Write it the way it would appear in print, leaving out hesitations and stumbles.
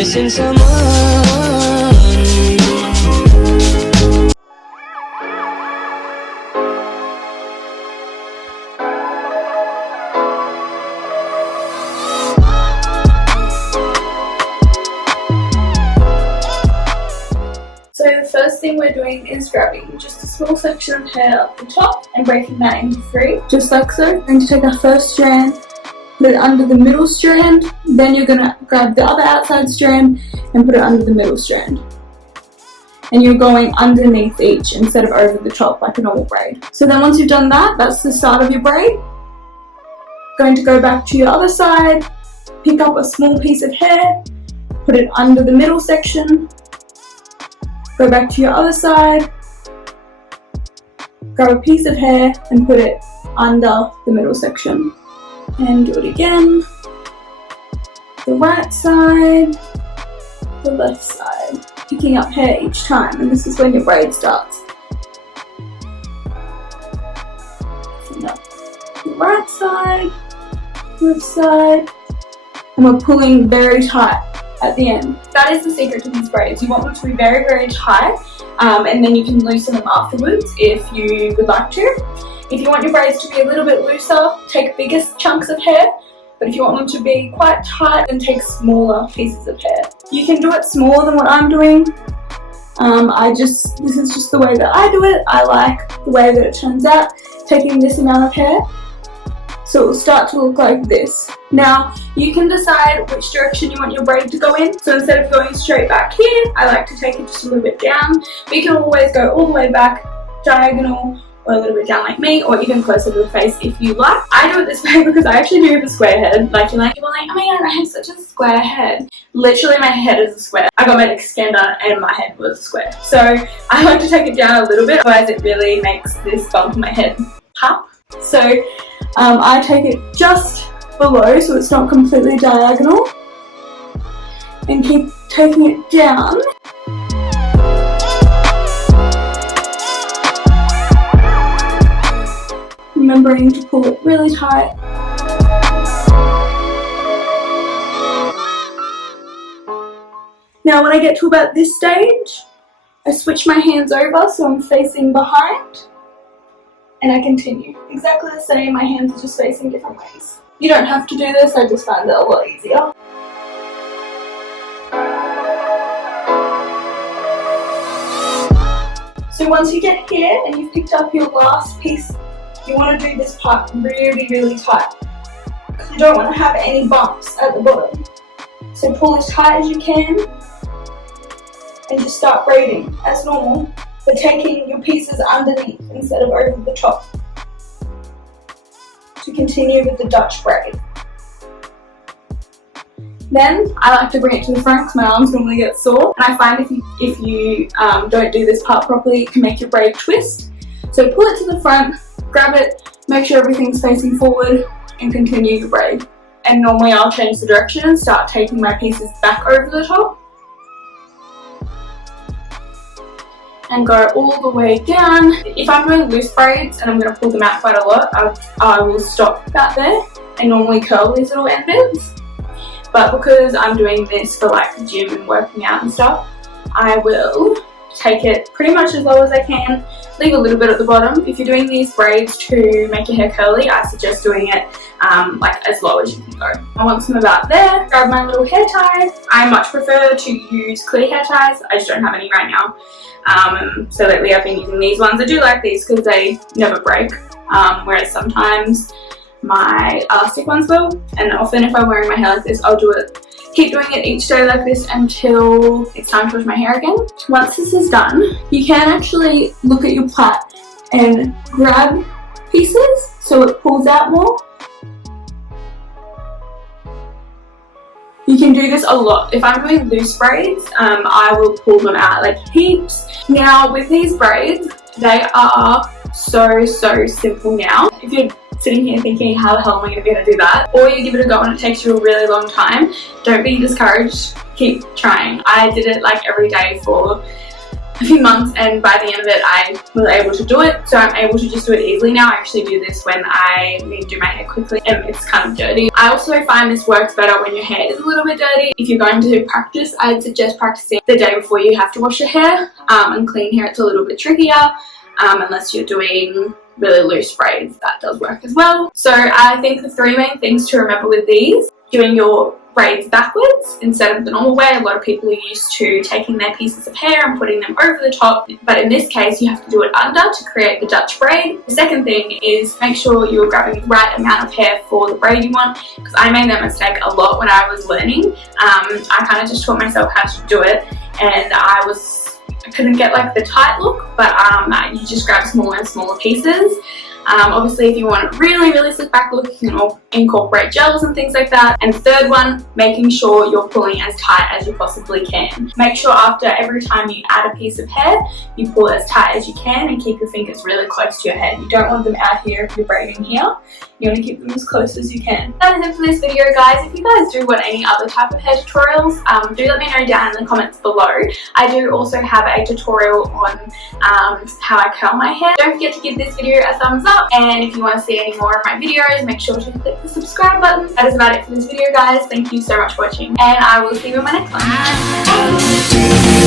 missing someone. So the first thing we're doing is grabbing just a small section of hair up the top and breaking that into 3, just like so. We're going to take our first strand, put it under the middle strand, then you're going to grab the other outside strand and put it under the middle strand. And you're going underneath each instead of over the top like a normal braid. So then once you've done that, that's the start of your braid. Going to go back to your other side, pick up a small piece of hair, put it under the middle section, go back to your other side, grab a piece of hair and put it under the middle section. And do it again. The right side, the left side. Picking up hair each time, and this is when your braid starts. Picking up the right side, left side, and we're pulling very tight at the end. That is the secret to these braids. You want them to be very, very tight, and then you can loosen them afterwards if you would like to. If you want your braids to be a little bit looser, take bigger chunks of hair, but if you want them to be quite tight, then take smaller pieces of hair. You can do it smaller than what I'm doing. This is just the way that I do it. I like the way that it turns out, taking this amount of hair. So it will start to look like this. Now, you can decide which direction you want your braid to go in. So instead of going straight back here, I like to take it just a little bit down. But you can always go all the way back, diagonal, or a little bit down like me, or even closer to the face if you like. I do it this way because I actually do have a square head. Like, you're like, people are like, oh my god, I have such a square head. Literally, my head is a square. I got my neck scanned done and my head was a square. So I like to take it down a little bit, otherwise it really makes this bump in my head pop. So I take it just below so it's not completely diagonal, and keep taking it down. Remembering to pull it really tight. Now when I get to about this stage, I switch my hands over so I'm facing behind, and I continue. Exactly the same, my hands are just facing different ways. You don't have to do this, I just find it a lot easier. So once you get here and you've picked up your last piece, you want to do this part really, really tight. You don't want to have any bumps at the bottom. So pull as tight as you can and just start braiding as normal, but taking your pieces underneath instead of over the top to continue with the Dutch braid. Then I like to bring it to the front because my arms normally get sore, and I find if you don't do this part properly, it can make your braid twist. So pull it to the front, grab it, make sure everything's facing forward, and continue your braid. And normally I'll change the direction and start taking my pieces back over the top and go all the way down. If I'm doing loose braids and I'm going to pull them out quite a lot, I will stop about there and normally curl these little end bits. But because I'm doing this for like the gym and working out and stuff, I will take it pretty much as low as I can, leave a little bit at the bottom. If you're doing these braids to make your hair curly, I suggest doing it like as low as you can go. I want some about there. Grab my little hair ties. I much prefer to use clear hair ties. I just don't have any right now. So lately I've been using these ones. I do like these because they never break, whereas sometimes my elastic ones will. And often if I'm wearing my hair like this, I'll keep doing it each day like this until it's time to wash my hair again. Once this is done, you can actually look at your plait and grab pieces so it pulls out more. You can do this a lot. If I'm doing loose braids, I will pull them out like heaps. Now with these braids, they are so simple now. If you're sitting here thinking, how the hell am I going to be able to do that? Or you give it a go and it takes you a really long time, don't be discouraged, keep trying. I did it like every day for a few months, and by the end of it I was able to do it, so I'm able to just do it easily now. I actually do this when I need to do my hair quickly and it's kind of dirty. I also find this works better when your hair is a little bit dirty. If you're going to practice, I'd suggest practicing the day before you have to wash your hair, and clean hair it's a little bit trickier, unless you're doing really loose braids. That does work as well. So I think the 3 main things to remember with these: doing your braids backwards instead of the normal way. A lot of people are used to taking their pieces of hair and putting them over the top, but in this case you have to do it under to create the Dutch braid. The second thing is make sure you're grabbing the right amount of hair for the braid you want, because I made that mistake a lot when I was learning. I kind of just taught myself how to do it, and I couldn't get like the tight look, but you just grab smaller and smaller pieces. Obviously if you want a really, really slick back look, you can incorporate gels and things like that. And third one, making sure you're pulling as tight as you possibly can. Make sure after every time you add a piece of hair, you pull as tight as you can and keep your fingers really close to your head. You don't want them out here if you're braiding here. You want to keep them as close as you can. That is it for this video, guys. If you guys do want any other type of hair tutorials, do let me know down in the comments below. I do also have a tutorial on how I curl my hair. Don't forget to give this video a thumbs up, and if you want to see any more of my videos, make sure to click the subscribe button. That is about it for this video, guys. Thank you so much for watching, and I will see you in my next one. Bye.